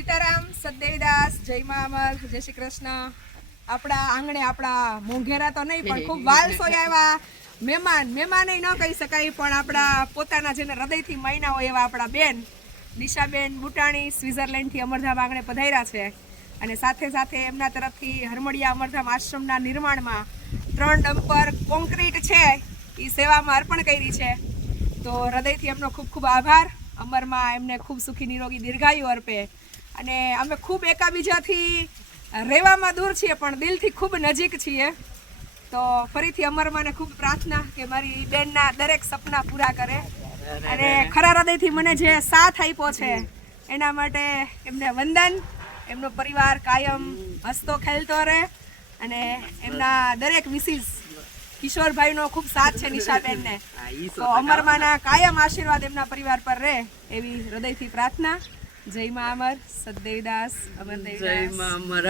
સીતારામ, સતદેવીદાસ, જય મા અમર, જય શ્રી કૃષ્ણ. આપણા આંગણે આપણા મોંઘેરા તો નહીં પણ ખૂબ વાલસોયા એવા મહેમાન ન કહી શકાય પણ આપણા પોતાના જેને હૃદયથી માયના હોય એવા આપણા બેન દિશાબેન બુટાણી સ્વિટ્ઝરલેન્ડથી અમરધામ આંગણે પધાર્યા છે. અને સાથે સાથે એમના તરફથી હરમડિયા અમરધામ આશ્રમના નિર્માણમાં 3 ડમ્પર કોન્ક્રીટ છે એ સેવામાં અર્પણ કરી છે. તો હૃદયથી એમનો ખૂબ ખૂબ આભાર. અમરમાં એમને ખૂબ સુખી નિરોગી દીર્ઘાયુ અર્પે. અને અમે ખૂબ એકાબીજાથી રહેવામાં દૂર છીએ પણ દિલથી ખૂબ નજીક છીએ. તો ફરીથી અમરમાંને ખૂબ પ્રાર્થના કે મારી બેનના દરેક સપના પૂરા કરે અને ખરા હૃદયથી મને જે સાથ આપ્યો છે એના માટે એમને વંદન. એમનો પરિવાર કાયમ હસતો ખેલતો રહે અને એમના દરેક મિસિસ કિશોરભાઈનો ખૂબ સાથ છે નિશાબેનને. તો અમરમાંના કાયમ આશીર્વાદ એમના પરિવાર પર રહે એવી હૃદયથી પ્રાર્થના. જય મા અમર, સતદેવીદાસ, અમરદેવીદાસ.